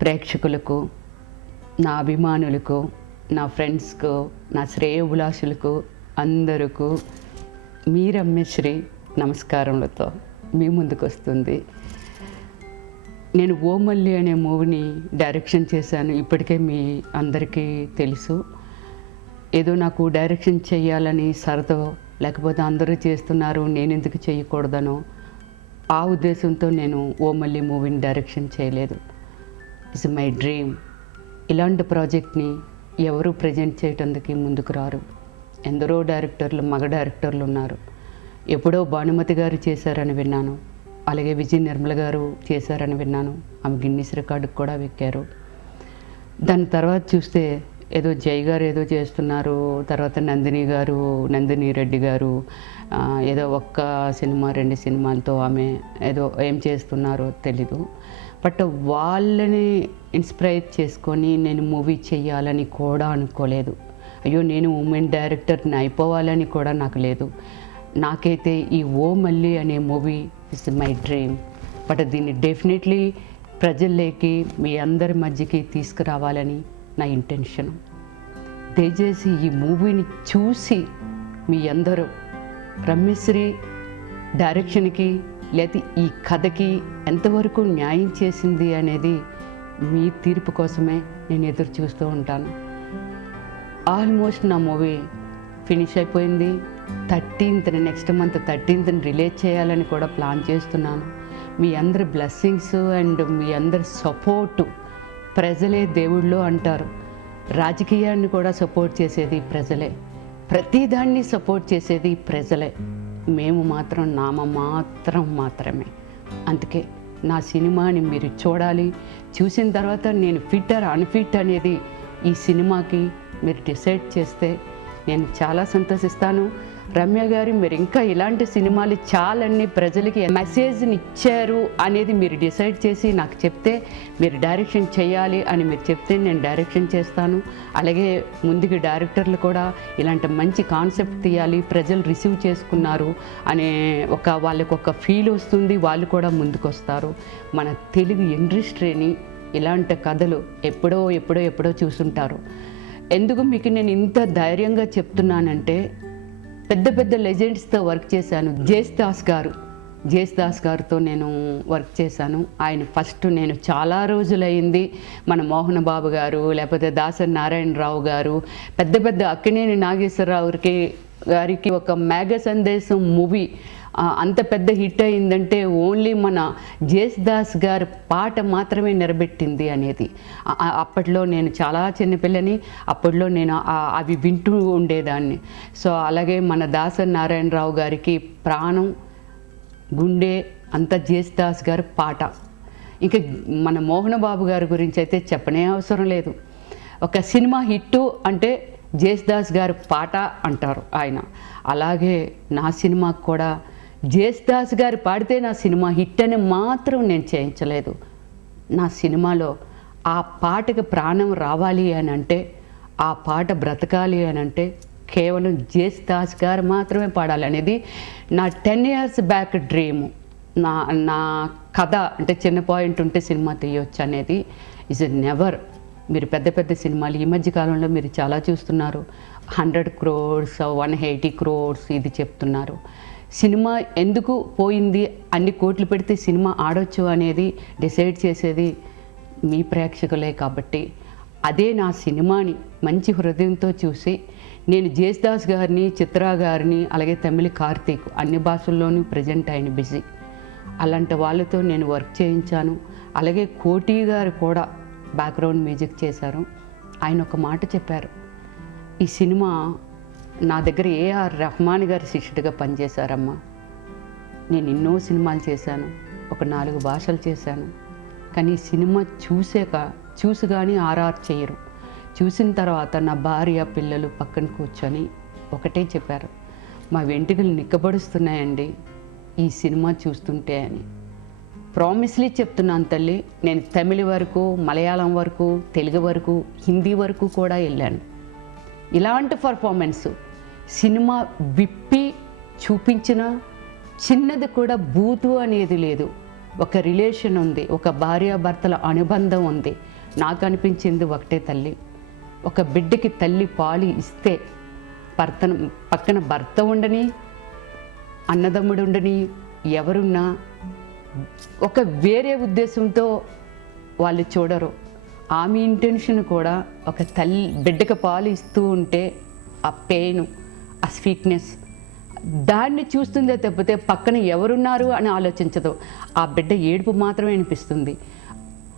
ప్రేక్షకులకు, నా అభిమానులకు, నా ఫ్రెండ్స్కు, నా శ్రేయోభిలాషులకు అందరికీ మీ రమ్యశ్రీ నమస్కారములతో మీ ముందుకు వస్తుంది. నేను ఓ మల్లి అనే మూవీని డైరెక్షన్ చేశాను. ఇప్పటికే మీ అందరికీ తెలుసు. ఏదో నాకు డైరెక్షన్ చేయాలని సరదా, లేకపోతే అందరూ చేస్తున్నారు నేను ఎందుకు చేయకూడదనో ఆ ఉద్దేశంతో నేను ఓ మల్లి మూవీని డైరెక్షన్ చేయలేదు. It's my dream. ఇలాంటి ప్రాజెక్ట్ని ఎవరు ప్రజెంట్ చేయటానికి ముందుకు రారు. ఎందరో డైరెక్టర్లు, మగ డైరెక్టర్లు ఉన్నారు. ఎప్పుడో భానుమతి గారు చేశారని విన్నాను, అలాగే విజయ నిర్మల గారు చేశారని విన్నాను. ఆమె గిన్నిస్ రికార్డుకు కూడా ఎక్కారు. దాని తర్వాత చూస్తే ఏదో జై గారు ఏదో చేస్తున్నారు, తర్వాత నందిని రెడ్డి గారు ఏదో ఒక్క సినిమా 2 సినిమాలతో ఆమె ఏదో ఏం చేస్తున్నారో తెలీదు. బట్ వాళ్ళని ఇన్స్పైర్ చేసుకొని నేను మూవీ చేయాలని కూడా అనుకోలేదు. అయ్యో నేను ఉమెన్ డైరెక్టర్ని అయిపోవాలని కూడా నాకు లేదు. నాకైతే ఈ ఓ మల్లి అనే movie is my dream. But దీన్ని డెఫినెట్లీ ప్రజల్లోకి మీ అందరి మధ్యకి తీసుకురావాలని నా ఇంటెన్షన్. దయచేసి ఈ మూవీని చూసి మీ అందరూ రమ్యశ్రీ డైరెక్షన్కి లేదా ఈ కథకి ఎంతవరకు న్యాయం చేసింది అనేది మీ తీర్పు కోసమే నేను ఎదురు చూస్తూ ఉంటాను. ఆల్మోస్ట్ నా మూవీ ఫినిష్ అయిపోయింది. 13th next month 13th release చేయాలని కూడా ప్లాన్ చేస్తున్నాను. మీ అందరి బ్లెస్సింగ్స్ అండ్ మీ అందరి సపోర్టు. ప్రజలే దేవుళ్ళు అంటారు. రాజకీయాన్ని కూడా సపోర్ట్ చేసేది ప్రజలే, ప్రతిదాన్ని సపోర్ట్ చేసేది ప్రజలే. మేము మాత్రం మాత్రమే. అందుకే నా సినిమాని మీరు చూడాలి. చూసిన తర్వాత నేను ఫిట్ ఆర్ అన్ఫిట్ అనేది ఈ సినిమాకి మీరు డిసైడ్ చేస్తే నేను చాలా సంతోషిస్తాను. రమ్య గారు మీరు ఇంకా ఇలాంటి సినిమాలు చాలన్నీ ప్రజలకి మెసేజ్ని ఇచ్చారు అనేది మీరు డిసైడ్ చేసి నాకు చెప్తే, మీరు డైరెక్షన్ చేయాలి అని మీరు చెప్తే నేను డైరెక్షన్ చేస్తాను. అలాగే ముందుకు డైరెక్టర్లు కూడా ఇలాంటి మంచి కాన్సెప్ట్ తీయాలి, ప్రజలు రిసీవ్ చేసుకున్నారు అనే వాళ్ళకి ఒక ఫీల్ వస్తుంది, వాళ్ళు కూడా ముందుకు వస్తారు. మన తెలుగు ఇండస్ట్రీని ఇలాంటి కథలు ఎప్పుడో చూసుంటారు. ఎందుకు మీకు నేను ఇంత ధైర్యంగా చెప్తున్నానంటే, పెద్ద లెజెండ్స్తో వర్క్ చేశాను. జేస్ దాస్ గారితో నేను వర్క్ చేశాను. ఆయన ఫస్ట్ నేను చాలా రోజులైంది మన మోహన్ బాబు గారు, లేకపోతే దాసరి నారాయణరావు గారు, పెద్ద అక్కినేని నాగేశ్వరరావు గారికి ఒక మేఘ సందేశం మూవీ అంత పెద్ద హిట్ అయిందంటే ఓన్లీ మన జేస్ దాస్ గారి పాట మాత్రమే నిలబెట్టింది అనేది. అప్పట్లో నేను చాలా చిన్నపిల్లని, అప్పట్లో నేను అవి వింటూ ఉండేదాన్ని. సో అలాగే మన దాసరి నారాయణరావు గారికి ప్రాణం, గుండె అంత జేస్ దాస్ గారి పాట. ఇంకా మన మోహన్ బాబు గారి గురించి అయితే చెప్పనే అవసరం లేదు. ఒక సినిమా హిట్టు అంటే జేస్ దాస్ గారి పాట అంటారు ఆయన. అలాగే నా సినిమాకు కూడా జేస్ దాస్ గారు పాడితే నా సినిమా హిట్ అని మాత్రం నేను చేయించలేదు. నా సినిమాలో ఆ పాటకి ప్రాణం రావాలి అని అంటే, ఆ పాట బ్రతకాలి అని అంటే కేవలం జేస్ దాస్ గారు మాత్రమే పాడాలి అనేది నా 10 years బ్యాక్ డ్రీము. నా కథ అంటే చిన్న పాయింట్ ఉంటే సినిమా తీయవచ్చు అనేది ఇస్ నెవర్. మీరు పెద్ద సినిమాలు ఈ మధ్య కాలంలో మీరు చాలా చూస్తున్నారు. 100 crores 180 crores ఇది చెప్తున్నారు. సినిమా ఎందుకు పోయింది, అన్ని కోట్లు పెడితే సినిమా ఆడొచ్చు అనేది డిసైడ్ చేసేది మీ ప్రేక్షకులే. కాబట్టి అదే నా సినిమాని మంచి హృదయంతో చూసి నేను జేస్ దాస్ గారిని, చిత్రా గారిని, అలాగే తమిళ కార్తీక్ అన్ని భాషల్లోనూ ప్రజెంట్ ఆయన బిజీ, అలాంటి వాళ్ళతో నేను వర్క్ చేయించాను. అలాగే కోటి గారు కూడా బ్యాక్గ్రౌండ్ మ్యూజిక్ చేశారు. ఆయన ఒక మాట చెప్పారు, ఈ సినిమా నా దగ్గర ఏఆర్ రెహమాన్ గారి శిష్యుడిగా పనిచేశారమ్మా. నేను ఎన్నో సినిమాలు చేశాను, ఒక 4 భాషలు చేశాను. కానీ ఈ సినిమా చూసి కానీ ఆర్ఆర్ చేయరు. చూసిన తర్వాత నా భార్య పిల్లలు పక్కన కూర్చొని ఒకటే చెప్పారు, మా వెంట్రుకలు నిక్కబడుస్తున్నాయండి ఈ సినిమా చూస్తుంటే అని. ప్రామిస్లీ చెప్తున్నాను తల్లి, నేను తమిళ వరకు, మలయాళం వరకు, తెలుగు వరకు, హిందీ వరకు కూడా వెళ్ళాను. ఇలాంటి పర్ఫార్మెన్స్ సినిమా విప్పి చూపించిన చిన్నది కూడా బూతు అనేది లేదు. ఒక రిలేషన్ ఉంది, ఒక భార్యాభర్తల అనుబంధం ఉంది. నాకు అనిపించింది ఒకటే తల్లి, ఒక బిడ్డకి తల్లి పాలు ఇస్తే పక్కన భర్త ఉండని, అన్నదమ్ముడు ఉండని, ఎవరున్నా ఒక వేరే ఉద్దేశంతో వాళ్ళు చూడరు. ఆమె ఇంటెన్షన్ కూడా ఒక తల్లి బిడ్డకి పాలు ఇస్తూ ఉంటే ఆ పెయిన్, ఆ స్వీట్నెస్ దాన్ని చూస్తుందే తప్పితే పక్కన ఎవరున్నారు అని ఆలోచించదు. ఆ బిడ్డ ఏడుపు మాత్రమే అనిపిస్తుంది.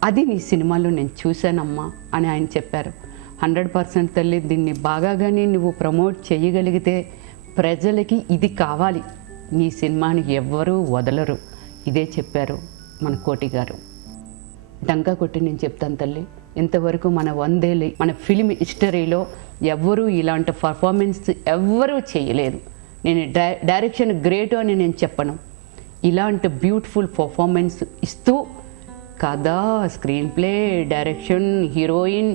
అది నీ సినిమాలో నేను చూశానమ్మా అని ఆయన చెప్పారు. 100% తల్లి, దీన్ని బాగానే నువ్వు ప్రమోట్ చేయగలిగితే ప్రజలకి ఇది కావాలి, నీ సినిమాని ఎవ్వరూ వదలరు, ఇదే చెప్పారు మన కోటి గారు. డంకా కొట్టి నేను చెప్తాను తల్లి, ఇంతవరకు మన 100 ఏళ్ళ మన ఫిలిం హిస్టరీలో ఎవ్వరూ ఇలాంటి పర్ఫార్మెన్స్ ఎవ్వరూ చేయలేదు. నేను డైరెక్షన్ గ్రేట్ అని నేను చెప్పను. ఇలాంటి బ్యూటిఫుల్ పర్ఫార్మెన్స్ ఇస్తూ కథ, screen play, direction, heroine,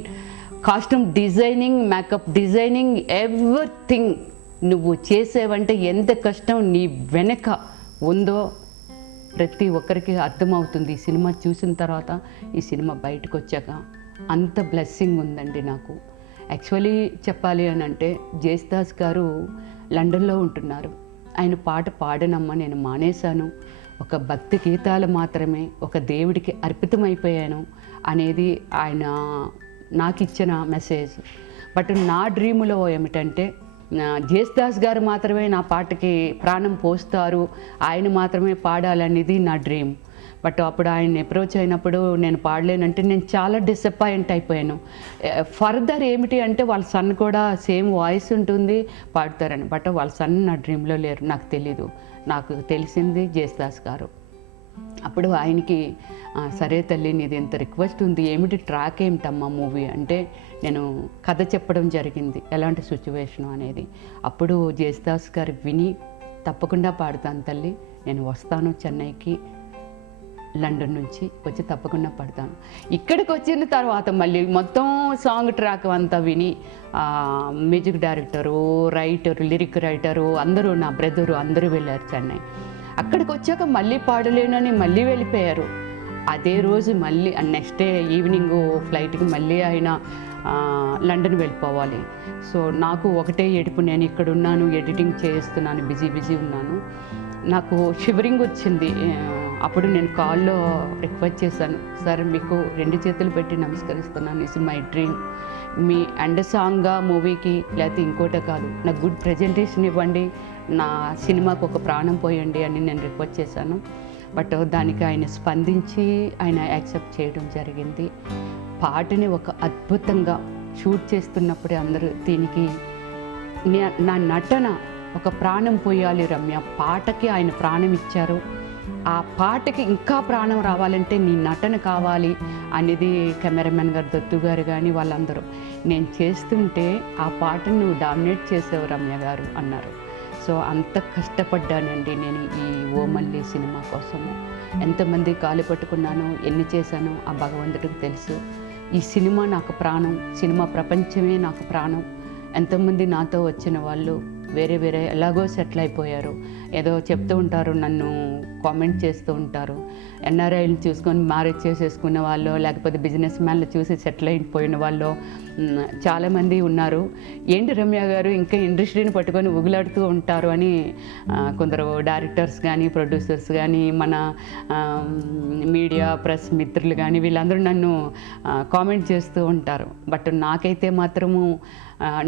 costume designing, makeup designing, everything నువ్వు చేసేవంటే ఎంత కష్టం నీ వెనక ఉందో ప్రతి ఒక్కరికి అర్థమవుతుంది. ఈ సినిమా చూసిన తర్వాత, ఈ సినిమా బయటకు వచ్చాక అంత బ్లెస్సింగ్ ఉందండి నాకు. యాక్చువల్లీ చెప్పాలి అని అంటే జేసుదాస్ గారు లండన్లో ఉంటున్నారు. ఆయన పాట పాడనమ్మా నేను మానేశాను, ఒక భక్తి గీతాలు మాత్రమే ఒక దేవుడికి అర్పితమైపోయాను అనేది ఆయన నాకు ఇచ్చిన మెసేజ్. బట్ నా డ్రీములో ఏమిటంటే జేసుదాస్ గారు మాత్రమే నా పాటకి ప్రాణం పోస్తారు, ఆయన మాత్రమే పాడాలనేది నా డ్రీమ్. బట్ అప్పుడు ఆయన అప్రోచ్ అయినప్పుడు నేను పాడలేనంటే నేను చాలా డిసప్పాయింట్ అయిపోయాను. ఫర్దర్ ఏమిటి అంటే వాళ్ళ సన్ కూడా సేమ్ వాయిస్ ఉంటుంది, పాడతారని. బట్ వాళ్ళ సన్ నా డ్రీమ్లో లేరు, నాకు తెలీదు. నాకు తెలిసింది జేసుదాస్ గారు. అప్పుడు ఆయనకి సరే తల్లి నీది ఇంత రిక్వెస్ట్ ఉంది, ఏమిటి ట్రాక్ ఏమిటమ్మా మూవీ అంటే నేను కథ చెప్పడం జరిగింది, ఎలాంటి సిచ్యువేషను అనేది. అప్పుడు జేసుదాస్ గారు విని తప్పకుండా పాడతాను తల్లి, నేను వస్తాను చెన్నైకి, లండన్ నుంచి వచ్చి తప్పకుండా పడతాను. ఇక్కడికి వచ్చిన తర్వాత మళ్ళీ మొత్తం సాంగ్ ట్రాక్ అంతా విని music director, writer, lyric writer అందరూ, నా బ్రదరు అందరూ వెళ్ళారు చెన్నై. అక్కడికి వచ్చాక మళ్ళీ పాడలేనని మళ్ళీ వెళ్ళిపోయారు. అదే రోజు మళ్ళీ నెక్స్ట్ డే ఈవినింగ్ ఫ్లైట్కి మళ్ళీ ఆయన లండన్ వెళ్ళిపోవాలి. సో నాకు ఒకటే ఏడుపు, నేను ఇక్కడ ఉన్నాను, ఎడిటింగ్ చేస్తున్నాను, బిజీ ఉన్నాను. నాకు షివరింగ్ వచ్చింది. అప్పుడు నేను కాల్లో రిక్వెస్ట్ చేశాను, సార్ మీకు 2 చేతులు పెట్టి నమస్కరిస్తున్నాను, ఇట్స్ మై డ్రీమ్, మీ అండ్ సాంగ్గా మూవీకి లేకపోతే ఇంకోటే కాదు, నాకు గుడ్ ప్రజెంటేషన్ ఇవ్వండి, నా సినిమాకు ఒక ప్రాణం పోయండి అని నేను రిక్వెస్ట్ చేశాను. బట్ దానికి ఆయన స్పందించి ఆయన యాక్సెప్ట్ చేయడం జరిగింది. పాటని ఒక అద్భుతంగా షూట్ చేస్తున్నప్పుడే అందరూ దీనికి నా నటన ఒక ప్రాణం పోయాలి రమ్య, పాటకి ఆయన ప్రాణం ఇచ్చారు, ఆ పాటకి ఇంకా ప్రాణం రావాలంటే నీ నటన కావాలి అనేది కెమెరామెన్ గారు, దత్తు గారు కానీ వాళ్ళందరూ నేను చేస్తుంటే ఆ పాటను నువ్వు డామినేట్ చేసావు రమ్య గారు అన్నారు. సో అంత కష్టపడ్డానండి నేను ఈ ఓ మల్లి సినిమా కోసము. ఎంతమంది కాలు పట్టుకున్నానో, ఎన్ని చేశానో ఆ భగవంతుడికి తెలుసు. ఈ సినిమా నాకు ప్రాణం, సినిమా ప్రపంచమే నాకు ప్రాణం. ఎంతమంది నాతో వచ్చిన వాళ్ళు వేరే ఎలాగో సెటిల్ అయిపోయారు. ఏదో చెప్తూ ఉంటారు, నన్ను కామెంట్ చేస్తూ ఉంటారు. ఎన్ఆర్ఐలు చూసుకొని మ్యారేజ్ చేసేసుకున్న వాళ్ళు, లేకపోతే బిజినెస్ మ్యాన్లు చూసి సెటిల్ అయిపోయిన వాళ్ళు చాలామంది ఉన్నారు. ఏంటి రమ్య గారు ఇంకా ఇండస్ట్రీని పట్టుకొని ఉగులాడుతూ ఉంటారు అని కొందరు డైరెక్టర్స్ కానీ, ప్రొడ్యూసర్స్ కానీ, మన మీడియా ప్రెస్ మిత్రులు కానీ వీళ్ళందరూ నన్ను కామెంట్ చేస్తూ ఉంటారు. బట్ నాకైతే మాత్రము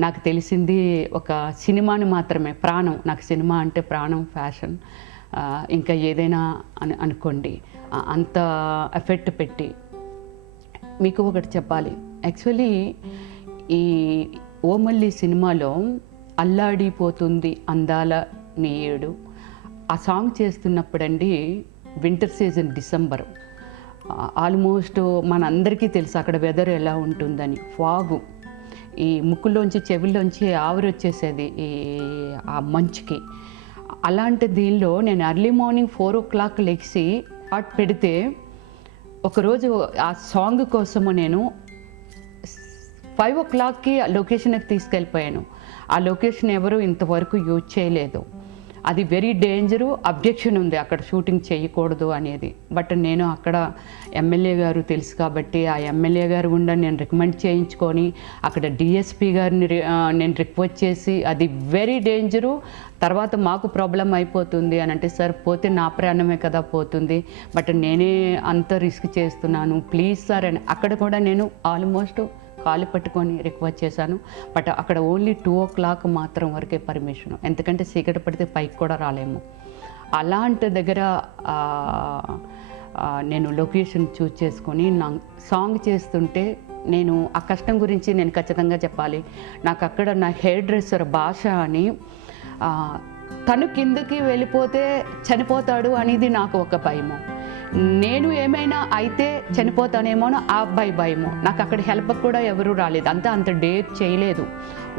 నాకు తెలిసింది ఒక సినిమాని మాత్రమే ప్రాణం. నాకు సినిమా అంటే ప్రాణం, ఫ్యాషన్, ఇంకా ఏదైనా అనుకోండి, అంత ఎఫెక్ట్ పెట్టి. మీకు ఒకటి చెప్పాలి, యాక్చువల్లీ ఈ ఓ మల్లి సినిమాలో అల్లాడిపోతుంది అందాల నీయుడు ఆ సాంగ్ చేస్తున్నప్పుడండి, వింటర్ సీజన్ డిసెంబర్, ఆల్మోస్ట్ మనందరికీ తెలుసు అక్కడ వెదర్ ఎలా ఉంటుందని. ఫాగు, ఈ ముక్కులోంచి చెవుల్లోంచి ఆవిరి వచ్చేసేది ఆ మంచుకి. అలాంటి దీనిలో నేను ఎర్లీ మార్నింగ్ 4 o'clock లెగిసి పాట పెడితే, ఒకరోజు ఆ సాంగ్ కోసము నేను 5 o'clockకి లొకేషన్కి తీసుకెళ్ళిపోయాను. ఆ లొకేషన్ ఎవరు ఇంతవరకు యూజ్ చేయలేదు. అది వెరీ డేంజరు, అబ్జెక్షన్ ఉంది అక్కడ షూటింగ్ చేయకూడదు అనేది. బట్ నేను అక్కడ ఎమ్మెల్యే గారు తెలుసు కాబట్టి ఆ ఎమ్మెల్యే గారు గుండా నేను రికమెండ్ చేయించుకొని అక్కడ డిఎస్పి గారిని నేను రిక్వెస్ట్ చేసి అది వెరీ డేంజరు, తర్వాత మాకు ప్రాబ్లం అయిపోతుంది అని అంటే, సార్ పోతే నా ప్రాణమే కదా పోతుంది, బట్ నేనే అంత రిస్క్ చేస్తున్నాను ప్లీజ్ సార్ అని అక్కడ కూడా నేను ఆల్మోస్ట్ కాలు పట్టుకొని రిక్వెస్ట్ చేశాను. బట్ అక్కడ ఓన్లీ 2 o'clock మాత్రం వరకే పర్మిషన్, ఎందుకంటే చీకటి పడితే పైకి కూడా రాలేము. అలాంటి దగ్గర నేను లొకేషన్ చూస్ చేసుకొని నా సాంగ్ చేస్తుంటే నేను ఆ కష్టం గురించి నేను ఖచ్చితంగా చెప్పాలి. నాకు అక్కడ నా హెయిర్ డ్రెస్సర్ భాష అని తను కిందకి వెళ్ళిపోతే చనిపోతాడు అనేది నాకు ఒక భయము. నేను ఏమైనా అయితే చనిపోతానేమో ఆ అబ్బాయి భయము. నాకు అక్కడ హెల్ప్ కూడా ఎవరు రాలేదు, అంత డేర్ చేయలేదు.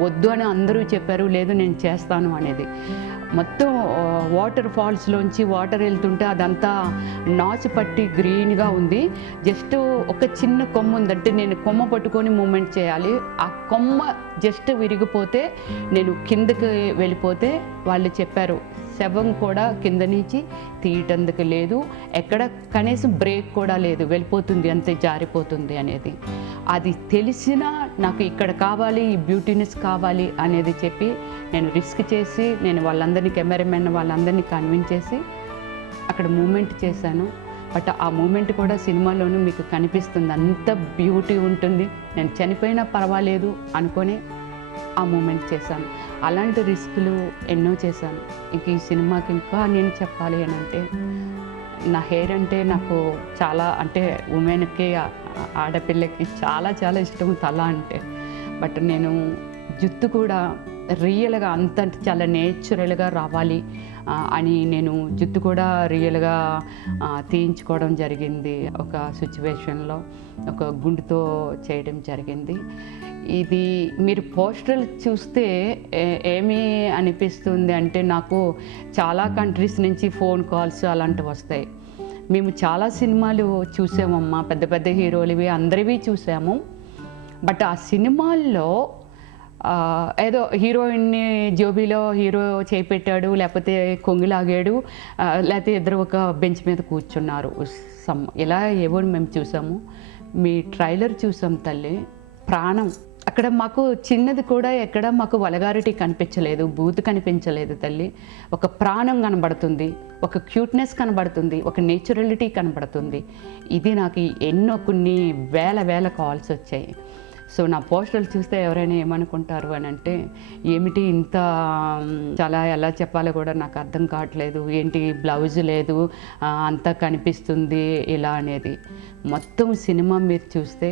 వద్దు అని అందరూ చెప్పారు, లేదు నేను చేస్తాను అనేది. మొత్తం వాటర్ ఫాల్స్లోంచి వాటర్ వెళ్తుంటే అదంతా నాచు పట్టి గ్రీన్గా ఉంది. జస్ట్ ఒక చిన్న కొమ్మ ఉందంటే నేను కొమ్మ పట్టుకొని మూమెంట్ చేయాలి. ఆ కొమ్మ జస్ట్ విరిగిపోతే నేను కిందకి వెళ్ళిపోతే వాళ్ళు చెప్పారు శవం కూడా కింద నుంచి తీయటందుకు లేదు, ఎక్కడ కనీసం బ్రేక్ కూడా లేదు, వెళ్ళిపోతుంది అంతే, జారిపోతుంది అనేది. అది తెలిసినా నాకు ఇక్కడ కావాలి, ఈ బ్యూటీనెస్ కావాలి అనేది చెప్పి నేను రిస్క్ చేసి నేను వాళ్ళందరినీ కెమెరామెన్ వాళ్ళందరినీ కన్విన్స్ చేసి అక్కడ మూమెంట్ చేశాను. బట్ ఆ మూమెంట్ కూడా సినిమాలోనూ మీకు కనిపిస్తుంది, అంత బ్యూటీ ఉంటుంది. నేను చనిపోయినా పర్వాలేదు అనుకొని ఆ మూమెంట్ చేశాను. అలాంటి రిస్కులు ఎన్నో చేశాను. ఇంక ఈ సినిమాకి ఇంకా నేను చెప్పాలి అని అంటే, నా హెయిర్ అంటే నాకు చాలా, అంటే ఉమెన్కి ఆడపిల్లకి చాలా చాలా ఇష్టం తల అంటే. బట్ నేను జుట్టు కూడా రియల్గా అంత చాలా నేచురల్గా రావాలి అని నేను జుట్టు కూడా రియల్గా తీయించుకోవడం జరిగింది. ఒక సిచ్యువేషన్లో ఒక గుండుతో చేయడం జరిగింది. ఇది మీరు పోస్టర్లు చూస్తే ఏమి అనిపిస్తుంది అంటే, నాకు చాలా కంట్రీస్ నుంచి ఫోన్ కాల్స్ అలాంటివి వస్తాయి. మేము చాలా సినిమాలు చూసామమ్మా, పెద్ద పెద్ద హీరోలువి అందరివి చూసాము. బట్ ఆ సినిమాల్లో ఏదో హీరోయిన్ని జోబీలో హీరో చేపెట్టాడు, లేకపోతే కొంగిలాగాడు, లేకపోతే ఇద్దరు ఒక బెంచ్ మీద కూర్చున్నారు, ఇలా ఏవో మేము చూసాము. మీ ట్రైలర్ చూసాం తల్లి, ప్రాణం. అక్కడ మాకు చిన్నది కూడా ఎక్కడ మాకు వల్గారిటీ కనిపించలేదు, బూత్ కనిపించలేదు తల్లి. ఒక ప్రాణం కనబడుతుంది, ఒక క్యూట్నెస్ కనబడుతుంది, ఒక నేచురలిటీ కనబడుతుంది. ఇది నాకు ఎన్నో కొన్ని వేల కాల్స్ వచ్చాయి. సో నా పోస్టర్లు చూస్తే ఎవరైనా ఏమనుకుంటారు అని అంటే, ఏమిటి ఇంత చాలా ఎలా చెప్పాలో కూడా నాకు అర్థం కావట్లేదు, ఏంటి బ్లౌజ్ లేదు అంతా కనిపిస్తుంది ఇలా అనేది. మొత్తం సినిమా మీరు చూస్తే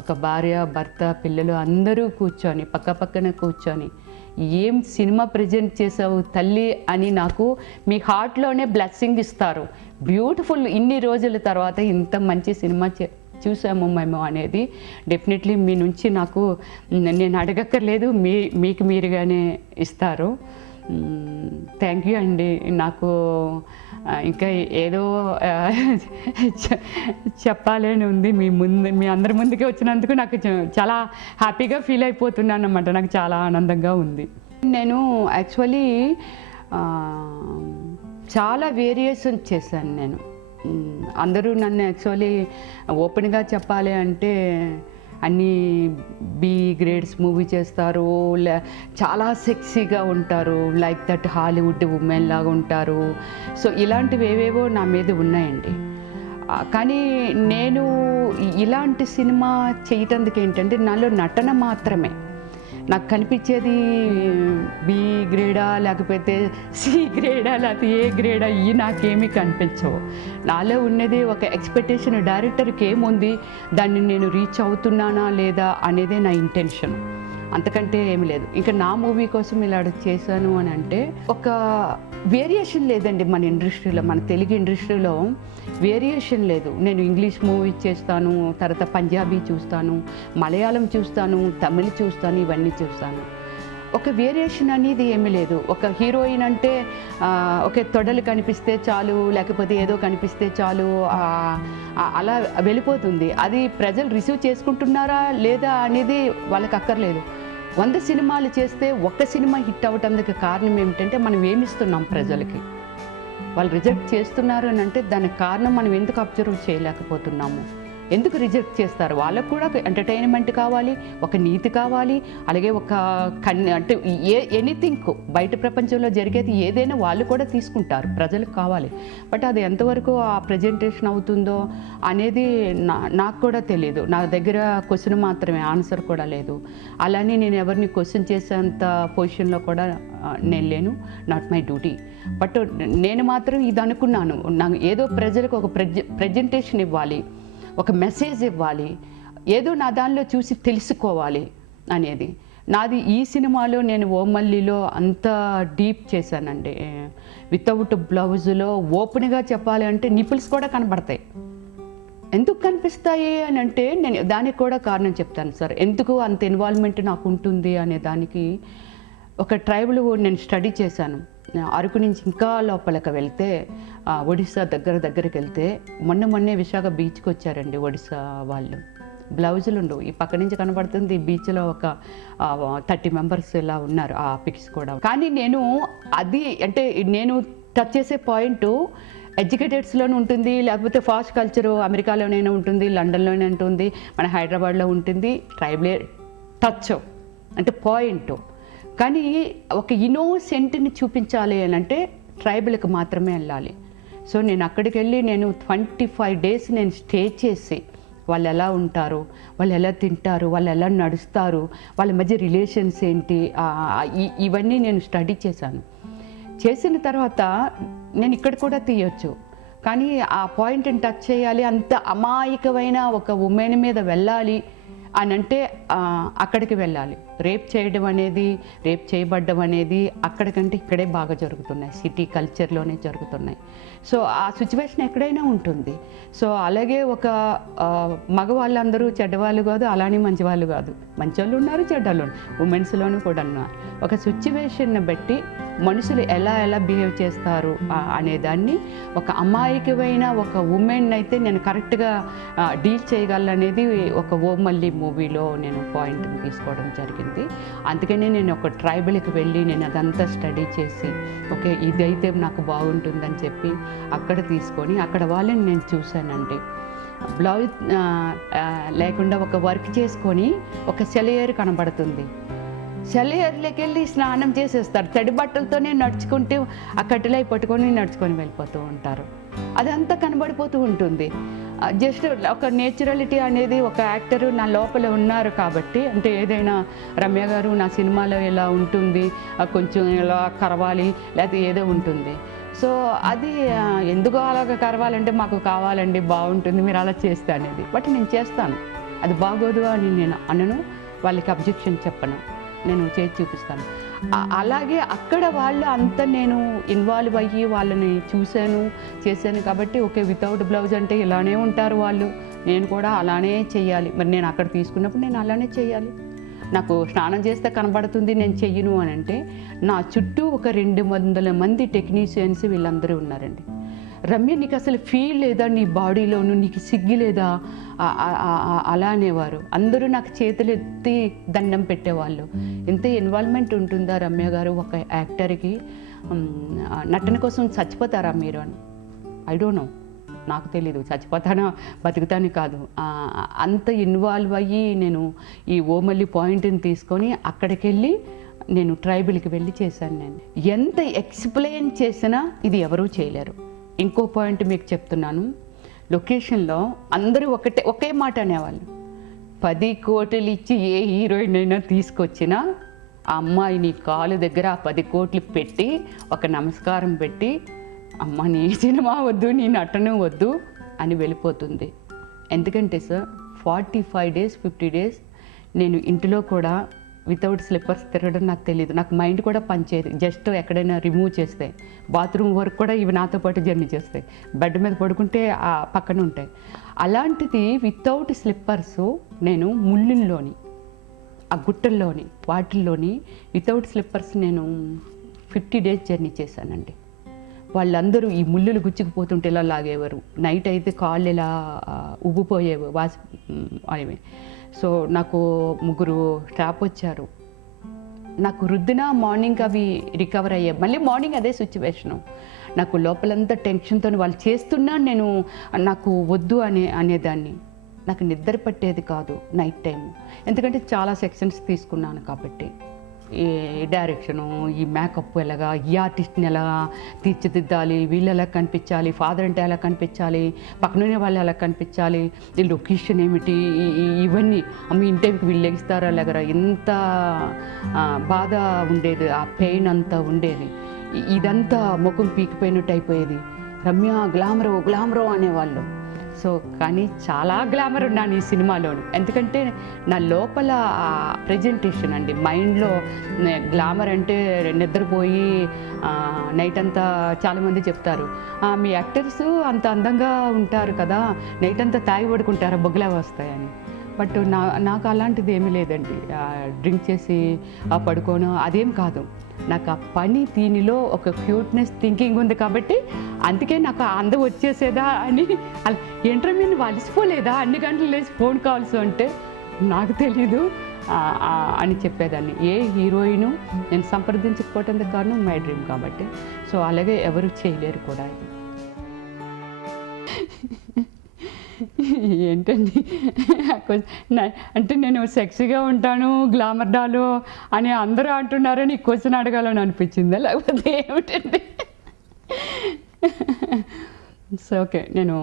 ఒక భార్య భర్త పిల్లలు అందరూ కూర్చొని పక్కన కూర్చొని ఏం సినిమా ప్రజెంట్ చేసావు తల్లి అని నాకు మీ హార్ట్లోనే బ్లెస్సింగ్ ఇస్తారు. బ్యూటిఫుల్, ఇన్ని రోజుల తర్వాత ఇంత మంచి సినిమా చూసాము మేము అనేది డెఫినెట్లీ మీ నుంచి నాకు నేను అడగక్కర్లేదు, మీకు మీరుగానే ఇస్తారు. థ్యాంక్ యూ అండి. నాకు ఇంకా ఏదో చెప్పాలని ఉంది. మీ అందరి ముందుకే వచ్చినందుకు నాకు చాలా హ్యాపీగా ఫీల్ అయిపోతున్నాను అన్నమాట. నాకు చాలా ఆనందంగా ఉంది. నేను యాక్చువల్లీ చాలా వేరియేషన్ చేశాను నేను. అందరూ నన్ను యాక్చువల్లీ ఓపెన్గా చెప్పాలి అంటే అన్నీ బి గ్రేడ్స్ మూవీ చేస్తారు, చాలా సెక్సీగా ఉంటారు, లైక్ దట్ హాలీవుడ్ ఉమెన్ లాగా ఉంటారు. సో ఇలాంటివి ఏవేవో నా మీద ఉన్నాయండి. కానీ నేను ఇలాంటి సినిమా చేయటానికి ఏంటంటే నాలో నటన మాత్రమే నాకు కనిపించేది. బి గ్రేడా లేకపోతే సి గ్రేడా లేకపోతే ఏ గ్రేడా ఇవి నాకేమీ కనిపించవు. నాలో ఉన్నది ఒక ఎక్స్పెక్టేషన్, డైరెక్టర్కి ఏముంది, దాన్ని నేను రీచ్ అవుతున్నానా లేదా అనేదే నా ఇంటెన్షన్, అంతకంటే ఏమి లేదు. ఇంకా నా మూవీ కోసం ఇలా చేశాను అని అంటే ఒక వేరియేషన్ లేదండి మన ఇండస్ట్రీలో, మన తెలుగు ఇండస్ట్రీలో వేరియేషన్ లేదు. నేను ఇంగ్లీష్ మూవీ చేస్తాను, తర్వాత పంజాబీ చూస్తాను, మలయాళం చూస్తాను, తమిళ్ చూస్తాను, ఇవన్నీ చూస్తాను. ఒక వేరియేషన్ అనేది ఏమీ లేదు. ఒక హీరోయిన్ అంటే ఒక తొడలు కనిపిస్తే చాలు, లేకపోతే ఏదో కనిపిస్తే చాలు, అలా వెళ్ళిపోతుంది. అది ప్రజలు రిసీవ్ చేసుకుంటున్నారా లేదా అనేది వాళ్ళకి అక్కర్లేదు. 100 సినిమాలు చేస్తే ఒక్క సినిమా హిట్ అవ్వటానికి కారణం ఏమిటంటే మనం ఏమిస్తున్నాం ప్రజలకి. వాళ్ళు రిజెక్ట్ చేస్తున్నారు అని అంటే దానికి కారణం మనం ఎందుకు అబ్జర్వ్ చేయలేకపోతున్నాము, ఎందుకు రిజెక్ట్ చేస్తారు. వాళ్ళకు కూడా ఎంటర్టైన్మెంట్ కావాలి, ఒక నీతి కావాలి, అలాగే ఒక అంటే ఎనీథింగ్ బయట ప్రపంచంలో జరిగేది ఏదైనా వాళ్ళు కూడా తీసుకుంటారు, ప్రజలకు కావాలి. బట్ అది ఎంతవరకు ఆ ప్రజెంటేషన్ అవుతుందో అనేది నాకు కూడా తెలియదు. నా దగ్గర క్వశ్చన్ మాత్రమే, ఆన్సర్ కూడా లేదు. అలానే నేను ఎవరిని క్వశ్చన్ చేసేంత పొజిషన్లో కూడా నేను లేను, నాట్ మై డ్యూటీ. బట్ నేను మాత్రం ఇది అనుకున్నాను, నాకు ఏదో ప్రజలకు ఒక ప్రజెంటేషన్ ఇవ్వాలి, ఒక మెసేజ్ ఇవ్వాలి, ఏదో నా దానిలో చూసి తెలుసుకోవాలి అనేది. నాది ఈ సినిమాలో నేను ఓమల్లిలో అంత డీప్ చేశానండి. వితౌట్ బ్లౌజులో ఓపెన్గా చెప్పాలి అంటే నిపుల్స్ కూడా కనబడతాయి. ఎందుకు కనిపిస్తాయి అని అంటే నేను దానికి కూడా కారణం చెప్తాను సార్, ఎందుకు అంత ఇన్వాల్వ్మెంట్ నాకు ఉంటుంది అనే దానికి. ఒక ట్రైబల్ నేను స్టడీ చేశాను. అరకు నుంచి ఇంకా లోపలికి వెళ్తే ఒడిస్సా దగ్గరికి వెళ్తే మొన్నే విశాఖ బీచ్కి వచ్చారండి ఒడిస్సా వాళ్ళు. బ్లౌజులు ఉండవు, ఈ పక్క నుంచి కనబడుతుంది, బీచ్లో ఒక 30 మెంబర్స్ ఇలా ఉన్నారు ఆ పిక్స్ కూడా. కానీ నేను అది అంటే నేను టచ్ చేసే పాయింట్ ఎడ్యుకేటెడ్స్లోనే ఉంటుంది, లేకపోతే ఫాస్ట్ కల్చరు అమెరికాలోనైనా ఉంటుంది, లండన్లోనే ఉంటుంది, మన హైదరాబాద్లో ఉంటుంది. ట్రైబలే టచ్ అంటే పాయింట్. కానీ ఒక ఇన్నోసెంట్ని చూపించాలి అని అంటే ట్రైబల్కి మాత్రమే వెళ్ళాలి. సో నేను అక్కడికి వెళ్ళి నేను 25 days నేను స్టే చేసి వాళ్ళు ఎలా ఉంటారు, వాళ్ళు ఎలా తింటారు, వాళ్ళు ఎలా నడుస్తారు, వాళ్ళ మధ్య రిలేషన్స్ ఏంటి, ఇవన్నీ నేను స్టడీ చేశాను. చేసిన తర్వాత నేను ఇక్కడ కూడా తీయొచ్చు, కానీ ఆ పాయింట్ని టచ్ చేయాలి, అంత అమాయకమైన ఒక ఉమెన్ మీద వెళ్ళాలి అని అంటే అక్కడికి వెళ్ళాలి. రేప్ చేయడం అనేది, రేప్ చేయబడ్డం అనేది అక్కడికంటే ఇక్కడే బాగా జరుగుతున్నాయి, సిటీ కల్చర్లోనే జరుగుతున్నాయి. సో ఆ సిచ్యువేషన్ ఎక్కడైనా ఉంటుంది. సో అలాగే ఒక మగవాళ్ళందరూ చెడ్డవాళ్ళు కాదు, అలానే మంచివాళ్ళు కాదు, మంచివాళ్ళు ఉన్నారు, చెడ్డవాళ్ళు ఉన్నారు, ఉమెన్స్లోనూ కూడా ఉన్నారు. ఒక సిచ్యువేషన్ని బట్టి మనుషులు ఎలా బిహేవ్ చేస్తారు అనేదాన్ని ఒక అమాయకమైన ఒక ఉమెన్ అయితే నేను కరెక్ట్గా డీల్ చేయగలనేది ఒక ఓమల్లి మూవీలో నేను పాయింట్ని తీసుకోవడం జరిగింది. అందుకనే నేను ఒక ట్రైబల్కి వెళ్ళి నేను అదంతా స్టడీ చేసి ఓకే ఇదైతే నాకు బాగుంటుందని చెప్పి అక్కడ తీసుకొని అక్కడ వాళ్ళని నేను చూశానండి. బ్లౌజ్ లేకుండా ఒక వర్క్ చేసుకొని ఒక సెలయేరు కనబడుతుంది, సెలయేరులోకి వెళ్ళి స్నానం చేసేస్తారు, తడి బట్టలతోనే నడుచుకుంటూ ఆ కట్టెలై పట్టుకొని నడుచుకొని వెళ్ళిపోతూ ఉంటారు. అదంతా కనబడిపోతూ ఉంటుంది. జస్ట్ ఒక నేచురాలిటీ అనేది ఒక యాక్టరు నా లోపల ఉన్నారు కాబట్టి, అంటే ఏదైనా రమ్య గారు నా సినిమాలో ఎలా ఉంటుంది, కొంచెం ఎలా కరవాలి లేకపోతే ఏదో ఉంటుంది. సో అది ఎందుకు అలాగ కరవాలంటే మాకు కావాలండి, బాగుంటుంది, మీరు అలా చేస్తే అనేది. బట్ నేను చేస్తాను, అది బాగోదు అని నేను అనను, వాళ్ళకి అబ్జెక్షన్ చెప్పను, నేను చేసి చూపిస్తాను. అలాగే అక్కడ వాళ్ళు అంతా నేను ఇన్వాల్వ్ అయ్యి వాళ్ళని చూశాను, చేశాను కాబట్టి ఓకే వితౌట్ బ్లౌజ్ అంటే ఇలానే ఉంటారు వాళ్ళు, నేను కూడా అలానే చెయ్యాలి. మరి నేను అక్కడ తీసుకున్నప్పుడు నేను అలానే చెయ్యాలి. నాకు స్నానం చేస్తే కనబడుతుంది, నేను చెయ్యను అని అంటే నా చుట్టూ ఒక 200 మంది టెక్నీషియన్స్ వీళ్ళందరూ ఉన్నారండి. రమ్య నీకు అసలు ఫీల్ లేదా నీ బాడీలోను, నీకు సిగ్గు లేదా అలా అనేవారు. అందరూ నాకు చేతులు ఎత్తి దండం పెట్టేవాళ్ళు. ఎంత ఇన్వాల్వ్మెంట్ ఉంటుందా రమ్య గారు ఒక యాక్టర్కి, నటన కోసం చచ్చిపోతారా మీరు అని. ఐ డోంట్ నో, నాకు తెలీదు చచ్చిపోతానా బతుకుతాను కాదు, అంత ఇన్వాల్వ్ అయ్యి నేను ఈ ఓమల్లి పాయింట్ని తీసుకొని అక్కడికి వెళ్ళి నేను ట్రైబల్కి వెళ్ళి చేశాను. నేను ఎంత ఎక్స్ప్లెయిన్ చేసినా ఇది ఎవరూ చేయలేరు. ఇంకో పాయింట్ మీకు చెప్తున్నాను, లొకేషన్లో అందరూ ఒకే మాట అనేవాళ్ళు, 10 కోట్లు ఇచ్చి ఏ హీరోయిన్ అయినా తీసుకొచ్చినా ఆ అమ్మాయిని కాలు దగ్గర ఆ 10 కోట్లు పెట్టి ఒక నమస్కారం పెట్టి అమ్మ నీ సినిమా వద్దు, నీ నటన వద్దు అని వెళ్ళిపోతుంది. ఎందుకంటే సార్ 45 days 50 days నేను ఇంటిలో కూడా వితౌట్ స్లిప్పర్స్ తిరగడం నాకు తెలియదు, నాకు మైండ్ కూడా పనిచేయదు. జస్ట్ ఎక్కడైనా రిమూవ్ చేస్తే బాత్రూమ్ వరకు కూడా ఇవి నాతో పాటు జర్నీ చేస్తాయి, బెడ్ మీద పడుకుంటే ఆ పక్కన ఉంటాయి. అలాంటిది వితౌట్ స్లిప్పర్స్ నేను ముళ్ళుల్లోని ఆ గుట్టల్లోని వాటిల్లోని వితౌట్ స్లిప్పర్స్ నేను 50 days జర్నీ చేశానండి. వాళ్ళందరూ ఈ ముళ్ళులు గుచ్చుకుపోతుంటే ఇలా లాగేవారు, నైట్ అయితే కాళ్ళు ఇలా ఉబ్బిపోయేవి అనేవి. సో నాకు 3 స్టాఫ్ వచ్చారు, నాకు రుద్దిన మార్నింగ్ అవి రికవర్ అయ్యాయి. మళ్ళీ మార్నింగ్ అదే సిచ్యువేషను. నాకు లోపలంతా టెన్షన్తో వాళ్ళు చేస్తున్నా నేను నాకు వద్దు అనేదాన్ని. నాకు నిద్ర పట్టేది కాదు నైట్ టైం, ఎందుకంటే చాలా సెక్షన్స్ తీసుకున్నాను కాబట్టి. ఈ డైరెక్షను, ఈ మేకప్ ఎలాగా, ఈ ఆర్టిస్ట్ని ఎలా తీర్చిదిద్దాలి, వీళ్ళు ఎలా కనిపించాలి, ఫాదర్ అంటే ఎలా కనిపించాలి, పక్కనే వాళ్ళు ఎలా కనిపించాలి, ఈ లొకేషన్ ఏమిటి, ఇవన్నీ అమ్మ ఇన్ టైంకి వీళ్ళు లెగిస్తారా లేగరా, ఎంత బాధ ఉండేది, ఆ పెయిన్ అంతా ఉండేది. ఇదంతా ముఖం పీకిపోయినట్టు అయిపోయేది. రమ్య గ్లామరో అనేవాళ్ళు. సో కానీ చాలా గ్లామర్ ఉన్నాను ఈ సినిమాలోను, ఎందుకంటే నా లోపల ప్రజెంటేషన్ అండి. మైండ్లో గ్లామర్ అంటే నిద్రపోయి నైట్ అంతా చాలామంది చెప్తారు, మీ యాక్టర్స్ అంత అందంగా ఉంటారు కదా, నైట్ అంతా తాగి పడుకుంటారా బొగ్గులా వస్తాయని. బట్ నాకు అలాంటిది ఏమీ లేదండి. డ్రింక్ చేసి పడుకోను అదేం కాదు. నాకు ఆ పని దీనిలో ఒక క్యూట్నెస్ థింకింగ్ ఉంది కాబట్టి అందుకే నాకు అందం వచ్చేసేదా అని. అలా ఏంట్రా మీరు అలసిపోలేదా అన్ని గంటలు లేచి ఫోన్ కాల్స్ అంటే నాకు తెలీదు అని చెప్పేదాన్ని. ఏ హీరోయిను నేను సంప్రదించకపోవటానికి కారణం మై డ్రీమ్ కాబట్టి. సో అలాగే ఎవరు చేయలేరు కూడా. ఏంటండి అంటే నేను సెక్సీగా ఉంటాను, గ్లామర్ డాలు అని అందరూ అంటున్నారని క్వశ్చన్ అడగాలని అనిపించిందా లేకపోతే ఏమిటండి? సో ఓకే, నేను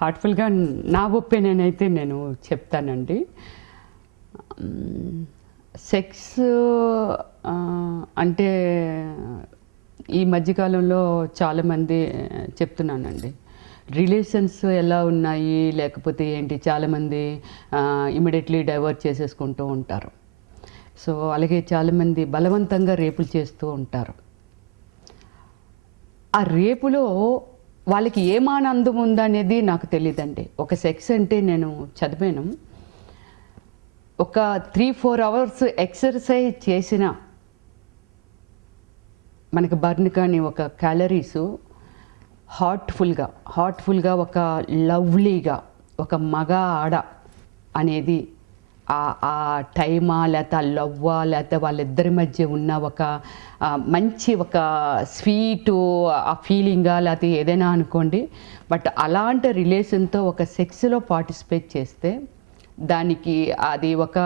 హార్ట్ఫుల్గా నా ఒపీనియన్ అయితే నేను చెప్తానండి. సెక్స్ అంటే ఈ మధ్యకాలంలో చాలామంది చెప్తున్నానండి, రిలేషన్స్ ఎలా ఉన్నాయి లేకపోతే ఏంటి, చాలామంది ఇమీడియట్లీ డైవర్ట్ చేసేసుకుంటూ ఉంటారు. సో అలాగే చాలామంది బలవంతంగా రేపులు చేస్తూ ఉంటారు. ఆ రేపులో వాళ్ళకి ఏం ఆనందం ఉందనేది నాకు తెలియదండి. ఒక సెక్స్ అంటే నేను చదివాను, ఒక 3-4 అవర్స్ ఎక్సర్సైజ్ చేసిన మనకి బర్న్ కానీ ఒక క్యాలరీసు హార్ట్ఫుల్గా ఒక లవ్లీగా ఒక మగ ఆడ అనేది ఆ టైమా లేకపోతే ఆ లవ్వా లేకపోతే వాళ్ళిద్దరి మధ్య ఉన్న ఒక మంచి ఒక స్వీటు ఆ ఫీలింగా లేకపోతే ఏదైనా అనుకోండి. బట్ అలాంటి రిలేషన్తో ఒక సెక్స్లో పార్టిసిపేట్ చేస్తే దానికి అది ఒక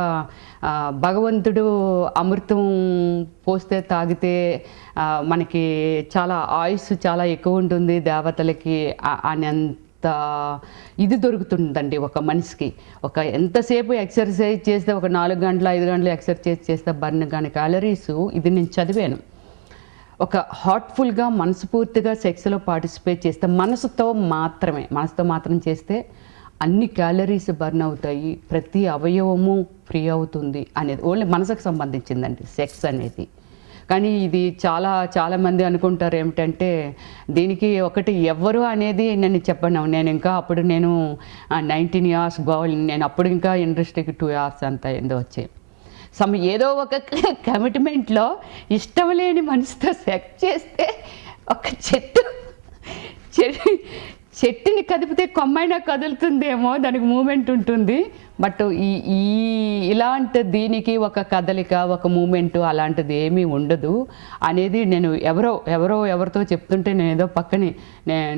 భగవంతుడు అమృతం పోస్తే తాగితే మనకి చాలా ఆయుష్ చాలా ఎక్కువ ఉంటుంది దేవతలకి అనేంత ఇది దొరుకుతుందండి ఒక మనిషికి. ఒక ఎంతసేపు ఎక్సర్సైజ్ చేస్తే ఒక 4 గంటలు 5 గంటలు ఎక్సర్సైజ్ చేస్తే బర్న్ కానీ క్యాలరీస్, ఇది నేను చదివాను. ఒక హార్ట్ఫుల్గా మనస్ఫూర్తిగా సెక్స్లో పార్టిసిపేట్ చేస్తే మనసుతో మాత్రం చేస్తే అన్ని క్యాలరీస్ బర్న్ అవుతాయి, ప్రతి అవయవము ఫ్రీ అవుతుంది అనేది ఓన్లీ మనసుకు సంబంధించిందండి సెక్స్ అనేది. కానీ ఇది చాలామంది అనుకుంటారు ఏమిటంటే దీనికి ఒకటి ఎవరు అనేది నేను చెప్పను. నేను ఇంకా అప్పుడు 19 years గర్ల్, నేను అప్పుడు ఇంకా ఇండస్ట్రీకి 2 years అంతా ఏందో వచ్చాయి. ఏదో ఒక కమిట్మెంట్లో ఇష్టం లేని మనిషితో సెక్స్ చేస్తే ఒక చెట్టుని కదిపితే కొమ్మైనా కదులుతుందేమో, దానికి మూమెంట్ ఉంటుంది. బట్ ఇలాంటి దీనికి ఒక కదలిక ఒక మూమెంట్ అలాంటిది ఏమీ ఉండదు అనేది నేను ఎవరితో చెప్తుంటే నేను ఏదో పక్కనే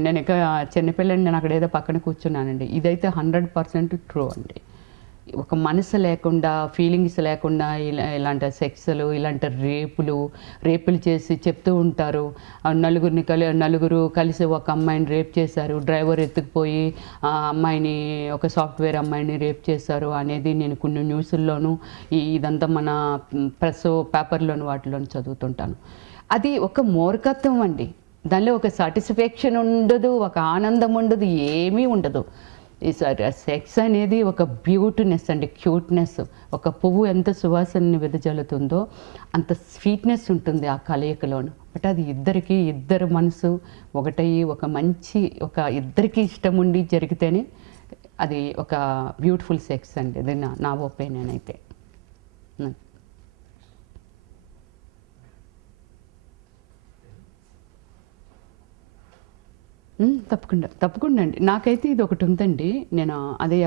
నేను ఇక చిన్నపిల్లని నేను అక్కడ ఏదో పక్కన కూర్చున్నానండి. ఇదైతే 100% ట్రూ అండి. ఒక మనసు లేకుండా ఫీలింగ్స్ లేకుండా ఇలాంటి సెక్స్లు ఇలాంటి రేపులు చేసి చెప్తూ ఉంటారు. నలుగురు కలిసి ఒక అమ్మాయిని రేప్ చేశారు, డ్రైవర్ ఎత్తుకుపోయి ఆ అమ్మాయిని ఒక సాఫ్ట్వేర్ అమ్మాయిని రేప్ చేశారు అనేది నేను కొన్ని న్యూస్ల్లోనూ ఇదంతా మన ప్రెస్ పేపర్లోను వాటిలోనూ చదువుతుంటాను. అది ఒక మూర్ఖత్వం అండి. దానిలో ఒక సాటిస్ఫాక్షన్ ఉండదు, ఒక ఆనందం ఉండదు, ఏమీ ఉండదు. ఈ సెక్స్ అనేది ఒక బ్యూటీనెస్ అండి, క్యూట్నెస్. ఒక పువ్వు ఎంత సువాసనని వెదజల్లుతుందో అంత స్వీట్నెస్ ఉంటుంది ఆ కలయికలోను. బట్ అది ఇద్దరు మనసు ఒకటయ్యి ఒక మంచి ఒక ఇద్దరికి ఇష్టం ఉండి జరిగితేనే అది ఒక బ్యూటిఫుల్ సెక్స్ అండి. అది నా ఒపీనియన్ అయితే. తప్పకుండా అండి. నాకైతే ఇది ఒకటి ఉందండి. నేను అదే